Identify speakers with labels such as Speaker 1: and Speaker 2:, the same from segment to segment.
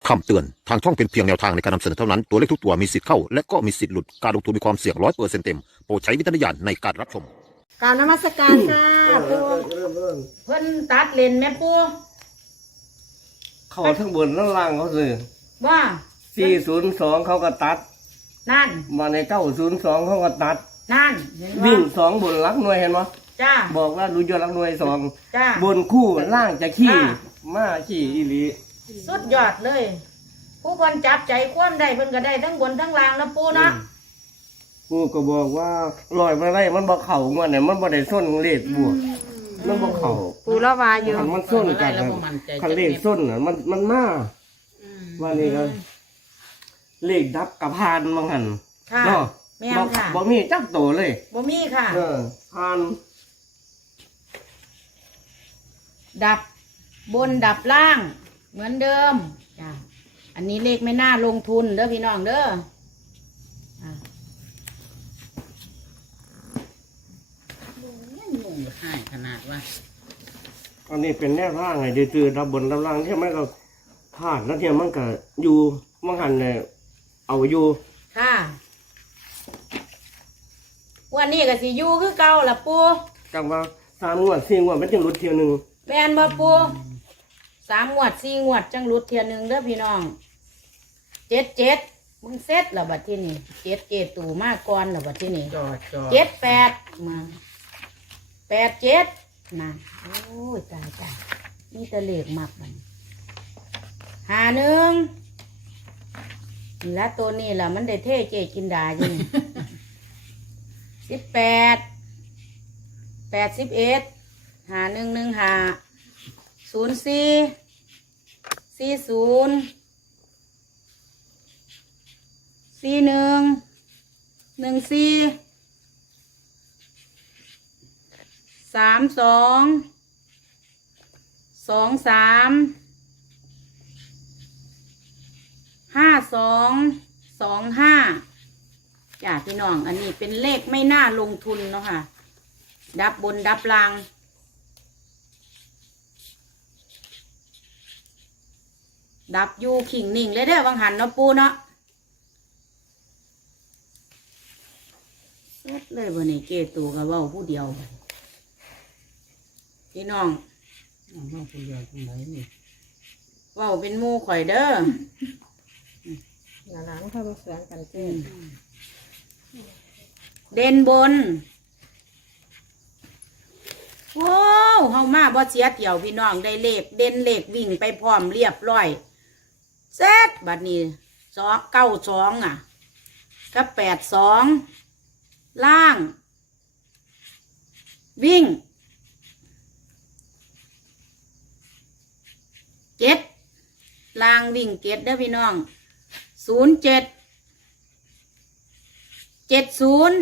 Speaker 1: คำเตือนทางช่องเป็นเพียงแนวทางในการนำเสนอเท่านั้นตัวเลขทุกตัวมีสิทธิ์เข้าและก็มีสิทธิ์หลุดการลงทุนมีความเสี่ยง100%เต็มโปรดใช้วิจารณญาณในการรับชม
Speaker 2: กรารนมัสการค่ะปู
Speaker 3: เพิ่นตัดเลนแม่ปู
Speaker 4: เขาทั้งบนทั้งล่างเขาสิ
Speaker 3: ว่า
Speaker 4: 402เขาก็ตัด
Speaker 3: นั่น
Speaker 4: มาใน902เขาก็ตัด
Speaker 3: นั่นเห็น
Speaker 4: วิ่ง
Speaker 3: ว่า
Speaker 4: 2บนรักหน่วยเห็นไหม
Speaker 3: จ้า
Speaker 4: บอกว่าดูยอดรักหน่วย
Speaker 3: จ้า
Speaker 4: 2บนคู่ล่างจะขี้
Speaker 3: จ้า
Speaker 4: มาขี้อีหลี
Speaker 3: สุดยอดเลย ผู้เพิ่นจับใจคว่ำได้เพิ่นก็ได้ทั้งบนทั้งล่างแล้วปูเนาะ
Speaker 4: กูก็บอกว่าลอยมาได้มันบ่เข่ามันเนี่ยมันบ่ได้ส้นเลขบวกมันบ่เข่า
Speaker 2: ปูละวาอยู่
Speaker 4: คันมันส้นกันคันเลขส้นน่ะมันมาว่านี่ก็เลขดับกับพานบางหัน
Speaker 3: ค่ะ
Speaker 4: เนาะ
Speaker 3: แม่นค่ะ
Speaker 4: บ่มีจักโตเลย
Speaker 3: บ่มีค่ะ
Speaker 4: พาน
Speaker 3: ดับบนดับล่าง เหมือนเดิมจ้าอันนี้เลขไม่น่าลงทุนเด้อพี่น้องเด้ออ่ะงงให้ขนาดว่า
Speaker 4: อันนี้เป็นแนวทางไงจืดๆรับบนรับบล่างที่มันก็พลาดแล้วเนี่ยมันก็อยู่มังหันเนี่ยเอาอยู่
Speaker 3: ค่ะวันนี้ก็สิอยู่คือเก่าล่ะปู
Speaker 4: จังว่า3 งวด 4 งวดมันจึงหลุดเที่ยวหนึง
Speaker 3: แม่นบ่ปู3 งวด 4 งวดจังหลุดเทียหนึงเด้อพี่น้อง7มึงเซ็ตแล้วบัดที่นี่7เจตู่มาก่อนแล้วบัดที่นี่7 8มา8 7นะโอ้ยตายนี่ตะเลขมักมัน51นี่ละตัวนี้ล่ะมันได้เท่เจกินดาอยู่นี่18 81 5115 04 40 41 14 32 23 52 25จ้าพี่น้องอันนี้เป็นเลขไม่น่าลงทุนเนาะค่ะดับบนดับล่าง ดับอยู่ขิงนิ่งเลยเด้อวังหันเนาะปูเนาะเสร็จเลยบ่นี่เกตูกับเว้าผู้เดียวบัดพี่น้อง
Speaker 5: เว้าผู้เดียวจังไดนี่
Speaker 3: เว้าเป็นหมู่ข่อยเด้อ
Speaker 2: หลานเขามาเสือนกันเจ้
Speaker 3: เด่นบนโอ้เฮามาบ่เสียเที่ยวพี่น้องได้เลขเด่นเลขวิ่งไปพร้อมเรียบร้อยเสร็จบัดนี้92อ่ะกับ82ล่าง วิ่ง7ล่างวิ่ง7เด้อพี่น้อง07 70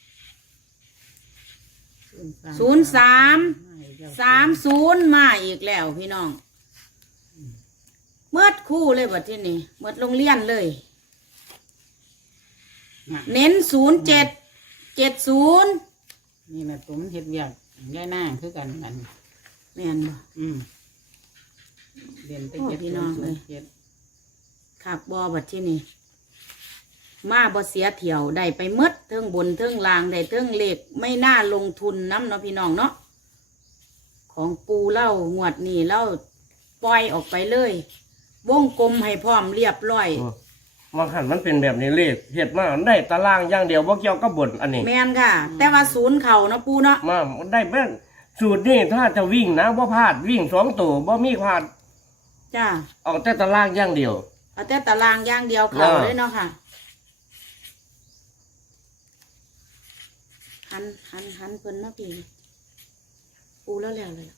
Speaker 3: 03 30มาอีกแล้วพี่น้องเมื่อคู่เลยบัดที่นี่เมื่อโรงเรียนเลย เน้น07 70
Speaker 5: นี่แม่ตุ้มเฮ็ดเวียกย่ายหน้าคือกันกัน
Speaker 3: แม่นบ่
Speaker 5: เรียนไป
Speaker 3: โอ้
Speaker 5: เจ็ด
Speaker 3: พี่น้องเลย
Speaker 5: เจ็ด
Speaker 3: ขับบอบัดที่นี่มาบ่เสียเที่ยวได้ไปหมดเทิงบนเทิงล่างได้เทิงเหล็กไม่น่าลงทุนน้ำเนาะพี่น้องเนาะของปูเล่างวดนี่เล่าปล่อยออกไปเลยวงกลมให้พร้อมเรียบร้อย
Speaker 4: มังหันมันเป็นแบบนี้เลขเฮ็ดมาได้ตารางอย่างเดียวบ่เกี่ยวกับบนอันนี้
Speaker 3: แมนค่ะ แต่ว่าศูนย์เข่าเนาะปูเนาะ
Speaker 4: มาได้แม่นสูตรนี้ถ้าจะวิ่งนะบ่พลาดวิ่ง2ตัวบ่มีพลาด
Speaker 3: จ้า
Speaker 4: ออกแต่ตารางอย่างเดียว
Speaker 3: เอาแต่ตารางอย่างเดียวเข่าเลยเนาะค่ะหันเพิ่นมาพี่ปูแล้วเลยล่ะ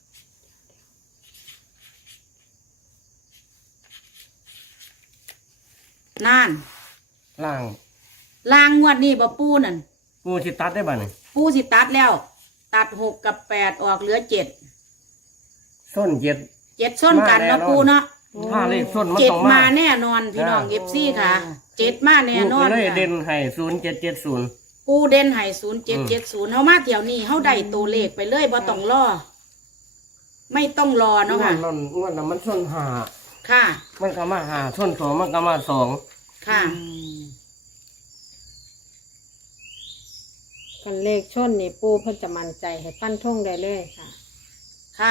Speaker 3: นั่น
Speaker 4: ล่าง
Speaker 3: ลางงวดนี่บ่ปูนั่น
Speaker 4: กูสิตัดได้บ่นี่
Speaker 3: ปูสิตัดแล้ว ตัด6 กับ 8ออกเหลือ7
Speaker 4: ส้นเจ็ด
Speaker 3: 7ส้นกันเนาะปูเนาะ
Speaker 4: ถ้าเลขส้นมัน
Speaker 3: 7
Speaker 4: ต้อง
Speaker 3: มา
Speaker 4: มา
Speaker 3: แน่นอนพี่น้องเอฟซีค่ะ7มาแน่นอน
Speaker 4: กูก็เลย
Speaker 3: ค่ะ
Speaker 4: เด่นให้0770
Speaker 3: ปูเด่นให้0770เฮามาเที่ยวนี้เฮาได้ตัวเลขไปเลยบ่ต้องรอ ไม่ต้องรอเนาะค่ะ
Speaker 4: งวดนั้นมันส้นหา
Speaker 3: ค่ะ
Speaker 4: มันก็มาหาส้นสองมันก็มาสอง
Speaker 3: ค่ะ
Speaker 2: กันเลขชนนี่ปูเพิ่นจะมั่นใจให้ฟันธงได้เลยค่ะ
Speaker 3: ค่ะ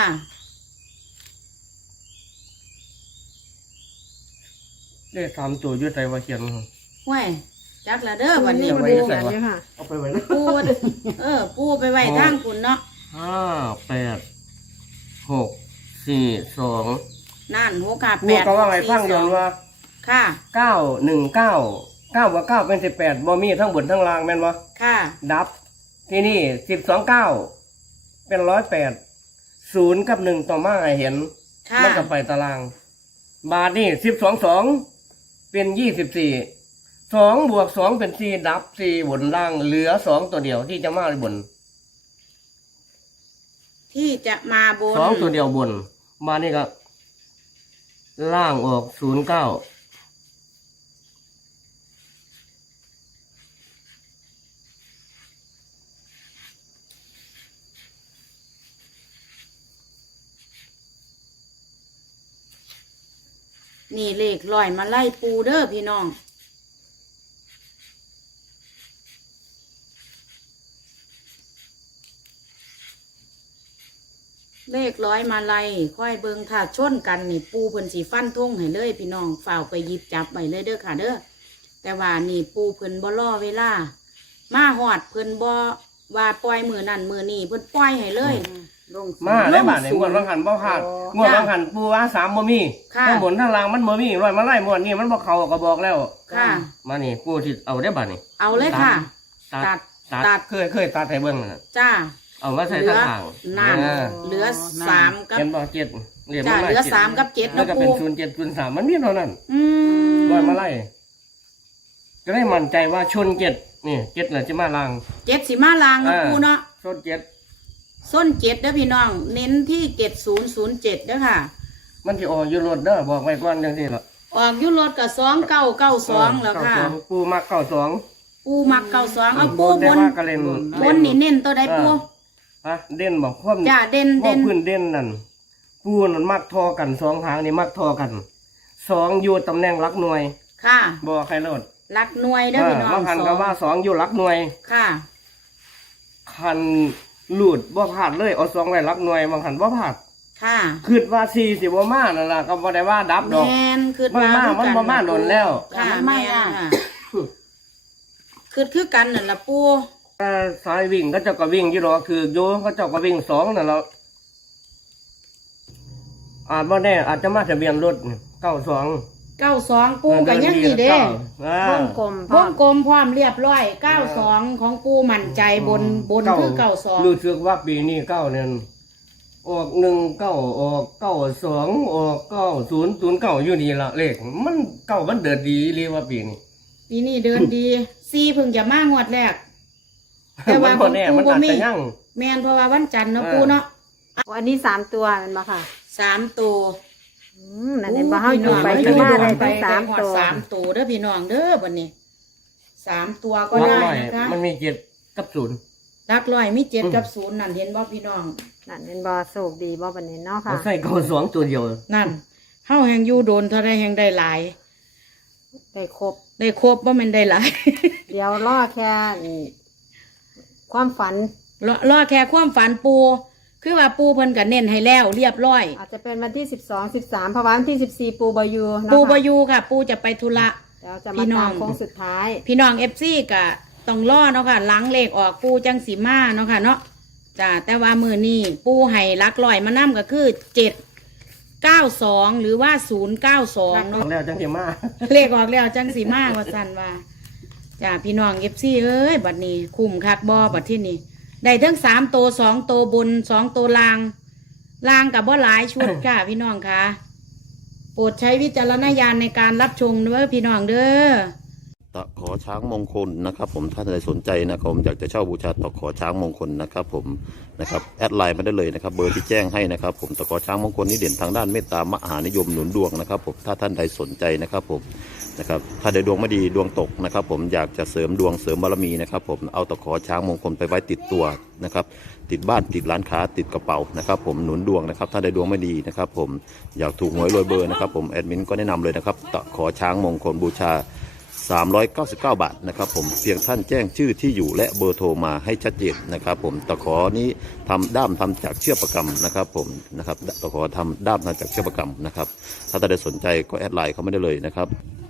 Speaker 4: เลข3ตัวอยู่ใจว่าเขียน
Speaker 3: ห้วยจักละเด้อวันนี้
Speaker 4: เอาไว้
Speaker 3: ปู
Speaker 4: ใส่วะ
Speaker 2: ค่ะ
Speaker 4: เอาไปไว้นะ
Speaker 3: ปูปูไปไว้ทางคุณเนาะ
Speaker 4: 5 8 6 4 2
Speaker 3: นั่นหัวกา
Speaker 4: ปูก็ว่าไงฟังย้อนว่า
Speaker 3: ค่ะ
Speaker 4: 919 9บวก9เป็น18บ่มีทั้งบนทั้งล่างแม่นบ่
Speaker 3: ค่ะ
Speaker 4: ดับ ที่นี่12 9เป็น108 0กับ1ต่อมาให้เห็น
Speaker 3: ค่ะ
Speaker 4: มันก็ไปตาราง บาทนี่12 เป็น24 2บวก2เป็น4ดับ4บนล่างเหลือ2ตัวเดียวที่จะมาบน
Speaker 3: ที่จะมาบน
Speaker 4: 2ตัวเดียวบนมานี่ก็ล่างออก09
Speaker 3: นี่เลขลอยมาไล่ปูเด้อพี่น้อง เลขร้อยมาไล่ค่อยเบิงถ้าชนกันนี่ปูเพิ่นสีฟันทุ่งให้เลยพี่น้องฝ่าวไปหยิบจับไปเลยเด้อค่ะเด้อแต่ว่านี่ปูเพิ่นบ่รอเวลามาหอดเพิ่นบ่ว่าปล่อยมือนั่นมือนี่เพิ่นปล่อยให้เลย
Speaker 2: ลง
Speaker 4: มาได้บาทนี่งวดบางหันบ่พลาดงวดบางหันปูว่า3บ่มี
Speaker 3: ค่ะ
Speaker 4: ทั้งบนทั้งล่างมันบ่มีร้อยมาไล่หมดนี่มันบ่เข้าก็บอกแล้ว
Speaker 3: ค่ะ
Speaker 4: มานี่ปูที่เอาได้บาทนี่
Speaker 3: เอาเลยค่ะ
Speaker 4: ตัด
Speaker 3: ตัด
Speaker 4: เคยตัดให้เบิ่งน่ะ
Speaker 3: จ้า
Speaker 4: เอามาใส่
Speaker 3: เหลื
Speaker 4: ทาง
Speaker 3: อ
Speaker 4: ข้าง
Speaker 3: นั่น
Speaker 4: เออ
Speaker 3: เหลือสามกับ
Speaker 4: เห็นบ่7เรียน
Speaker 3: จ้า
Speaker 4: มา
Speaker 3: เหลือ
Speaker 4: 7
Speaker 3: สามกับเจ็ด
Speaker 4: แล้ว
Speaker 3: นะ
Speaker 4: ก็
Speaker 3: ปู
Speaker 4: เป็น07 03มันมีเท่านั้น
Speaker 3: อืม
Speaker 4: ร้อยมาไล่ก็ได้มั่นใจว่าชน7นี่7น่ะจะมาล่าง
Speaker 3: เจ็ดสิมาลางนะปูเนาะ
Speaker 4: ชน7
Speaker 3: ส้นเจ็ดเด้อพี่น้อง เน้นที่7007เด้อค่ะ
Speaker 4: มันสิออกอยู่รถเด้อบอกไว้ก่อนจังซี่ล่ะ
Speaker 3: ออกอยุรถกับ2992แล้วค่ะ
Speaker 4: 92ปูมัก92
Speaker 3: ปูมัก92เอาปู
Speaker 4: แต่
Speaker 3: บน
Speaker 4: ว่ากระเล่น
Speaker 3: บนนี่เน้นตัวใดปู
Speaker 4: ฮะเด่นบอกความ
Speaker 3: จ้าเด่น
Speaker 4: ว่า
Speaker 3: เด่น
Speaker 4: พื้นเด่นนั่นปูนั่นมักทอกัน2หางนี่มักทอกัน2อยู่ตำแหน่งหลักหน่วย
Speaker 3: ค่ะ
Speaker 4: บ่ใครโลด
Speaker 3: หลักหน่วยเด้อพี่น้อง
Speaker 4: บางหันก็ว่า2อยู่หลักหน่วย
Speaker 3: ค่ะ
Speaker 4: คันหลุดบ่พลาดเลยเอา2ไว้หลักหน่วยบางหันบ่พลาด
Speaker 3: ค่ะ
Speaker 4: คิดว่า4สิบ่มานั่นล่ะก็บ่ได้ว่าดับดอก
Speaker 3: แมนคือ
Speaker 4: มันมามันบ่มาโดนแล้ว
Speaker 3: ค่ะแม่นค่ะคือกันนั่นล่ะปู
Speaker 4: สายวิ่งก็เจ้าก็วิ่งอยู่ดอกคืออยู่ก็เจ้าก็วิ่ง2นั่นแหล้วอาจบ่แน่อาจจะมาทะเบียนรถ92
Speaker 3: ปูกันยังนี่เด้
Speaker 2: วงกลม
Speaker 3: วงกลมพร้อมเรียบร้อย92ของปูมั่นใจบนคือ92
Speaker 4: รู้สึกว่าปีนี้9เนี่ยออก19ออก92ออก9009อยู่นี่ละเลขมัน9มันเดินดีเรียกว่าปีนี้
Speaker 3: ปีนี้เดินดีซีเพิ่งจะมางวดแรก แต่ว่า
Speaker 4: มัน
Speaker 3: ข
Speaker 4: บ่
Speaker 3: อง
Speaker 4: แน่
Speaker 3: ปู
Speaker 4: มัน
Speaker 3: บ่
Speaker 4: อาจ
Speaker 3: มี
Speaker 4: จะยัง
Speaker 3: แมนเพราะว่าวันจันทร์เนาะปูเนาะ
Speaker 2: อันนี้3ตัวมันมาค่ะ
Speaker 3: 3ตัว
Speaker 2: นั่นเห็นบ่เฮาอยู่ไป
Speaker 3: พี่
Speaker 2: ที่
Speaker 3: น้อง
Speaker 2: มาได้
Speaker 3: ไป
Speaker 2: ทั้ง
Speaker 3: แต่
Speaker 2: 3
Speaker 3: หอด
Speaker 2: ตัว
Speaker 3: 3ตัวเด้อพี่น้องเด้อบัดนี้3ตัวก็
Speaker 4: หลัก
Speaker 3: ได้
Speaker 4: ร้อย
Speaker 3: นะคะ
Speaker 4: มันมี7กับ0
Speaker 3: หลักร้อยมี7กับ0นั่นเห็นบ่พี่น้อง
Speaker 2: นั่นเห็นบ่โชคดีบ่บัดนี้เนาะ
Speaker 4: เอา
Speaker 2: ค่ะ
Speaker 4: ใส่92ตัวเดียว
Speaker 3: นั่นเฮาแห่งอยู่โดนเท่าใดแห่งได้หลาย
Speaker 2: ได้ครบ
Speaker 3: ได้ครบบ่แม่นได้หลาย
Speaker 2: เดี๋ยวรอแค่ความฝัน
Speaker 3: รอแค่ความฝันปูคือว่าปูเพิ่นก็เน้นให้แล้วเรียบร้อย
Speaker 2: อาจจะเป็นวันที่12 13เพราะว่าวันที่14ปูบอยู่เนาะ
Speaker 3: ปูบ่
Speaker 2: ค่ะ
Speaker 3: อยู่ค่ะ ปูจะไปธุระ
Speaker 2: เดี๋ยวจะ
Speaker 3: พี่
Speaker 2: มา
Speaker 3: น้อ
Speaker 2: ตาง มโค้งสุดท้าย
Speaker 3: พี่น้อง FC ก็ต้องรอเนาะค่ะหลังเลขออกปูจังสีมาเนาะค่ะเนาะจ้าแต่ว่ามือนี้ปูให้หลักร้อยมานํก็คือ792หรือว่า092เนาะ
Speaker 4: แล้วจังสิมา
Speaker 3: เลขออกแล้วจังสีมาว่าซั่นว่าจ้าพี่น้อง FC เอ้ยบัดนี้คุ้มคักบ่บัดที่นี่ได้ทั้ง3ตัว2ตัวบน2ตัวล่างกับบ่หลายชุดค่ะ พี่น้องค่ะโปรดใช้วิจารณญาณในการรับชมเด้อพี่น้องเด้อ
Speaker 1: ตะขอช้างมงคลนะครับผมถ้าใครสนใจนะครับผมอยากจะเช่าบูชาตะขอช้างมงคลนะครับผมนะครับแอดไลน์มาได้เลยนะครับเบอร์ที่แจ้งให้นะครับผมตะขอช้างมงคลนี้เด่นทางด้านเมตตามหานิยมหนุนดวงนะครับผมถ้าท่านใดสนใจนะครับผมนะครับถ้าได้ดวงไม่ดีดวงตกนะครับผมอยากจะเสริมดวงเสริมบารมีนะครับผมเอาตะขอช้างมงคลไปไว้ติดตัวนะครับติดบ้านติดร้านค้าติดกระเป๋านะครับผมหนุนดวงนะครับถ้าได้ดวงไม่ดีนะครับผมอยากถูกหวยรวยเบอร์นะครับผมแอดมินก็แนะนำเลยนะครับตะขอช้างมงคลบูชา399 บาทนะครับผมเพียงท่านแจ้งชื่อที่อยู่และเบอร์โทรมาให้ชัดเจนนะครับผมตะขอนี้ทำด้ามทำจากเชือกประกำนะครับผมนะครับตะขอทำด้ามทำจากเชือกประกำนะครับถ้าท่านใดสนใจก็แอดไลน์เขาไม่ได้เลยนะครับ